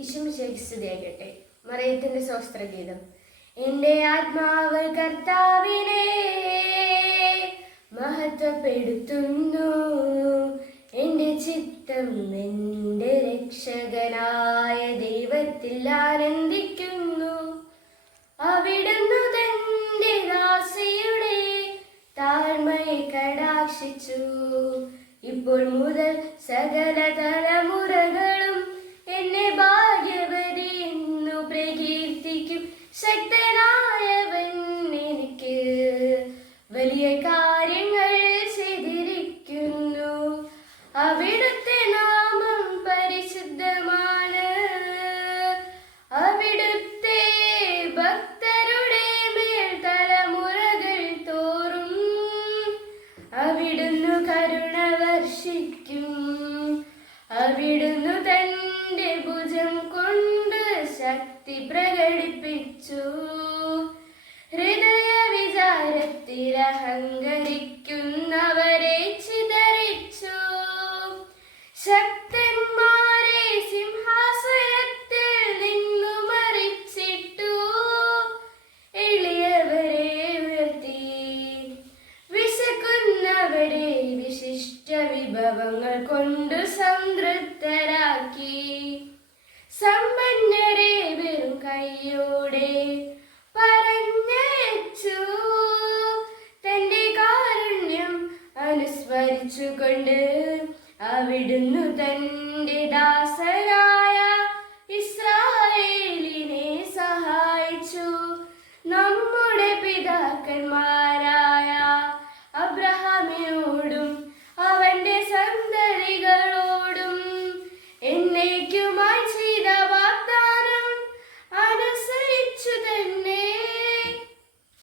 ഈശുമിശിയാകട്ടെ മറിയത്തിന്റെ സ്വസ്ത്രഗീതം എന്റെ ആത്മാവ് കർത്താവിനെ മഹത്വപ്പെടുത്തുന്നു. എന്റെ ചിത്തം എന്റെ രക്ഷകനായ ദൈവത്തിൽ ആനന്ദിക്കുന്നു. അവിടുന്ന് തന്റെ ദാസിയുടെ താഴ്മയെ കടാക്ഷിച്ചു. ഇപ്പോൾ മുതൽ സകല തലമുറകളും പ്രകീർത്തിക്കും ശക്തനായവൻ എനിക്ക് വലിയ കാര്യങ്ങൾ ചെയ്തിരിക്കുന്നു. അവിടുത്തെ നാമം പരിശുദ്ധമാണ്. അവിടുത്തെ ഭക്തരുടെ മേൽ തലമുറകൾ തോറും അവിടുന്ന് കരുണ വർഷിക്കും. അവിടുന്ന് തന്റെ ഭുജം കൊണ്ട് ശക്തി പ്രകടിപ്പിച്ചു ഹൃദയ വിചാരത്തിൽ അഹങ്കരിക്കുന്നവരെ ചിതറിച്ചു. ശക്തന്മാരെ സിംഹാസനത്തിൽ നിന്നു മറിച്ചിട്ടു. എളിയവരെ ഉയർത്തി. വിശക്കുന്നവരെ വിശിഷ്ട വിഭവങ്ങൾ കൊണ്ട് സംതൃപ്തരാക്കി. സമ്പന്നരെ വെറും കൈയോടെ സ്മരിച്ചുകൊണ്ട് അവിടുന്ന് തന്റെ ദാസനായ ഇസ്രായേലിനെ സഹായിച്ചു. നമ്മുടെ പിതാക്കന്മാർ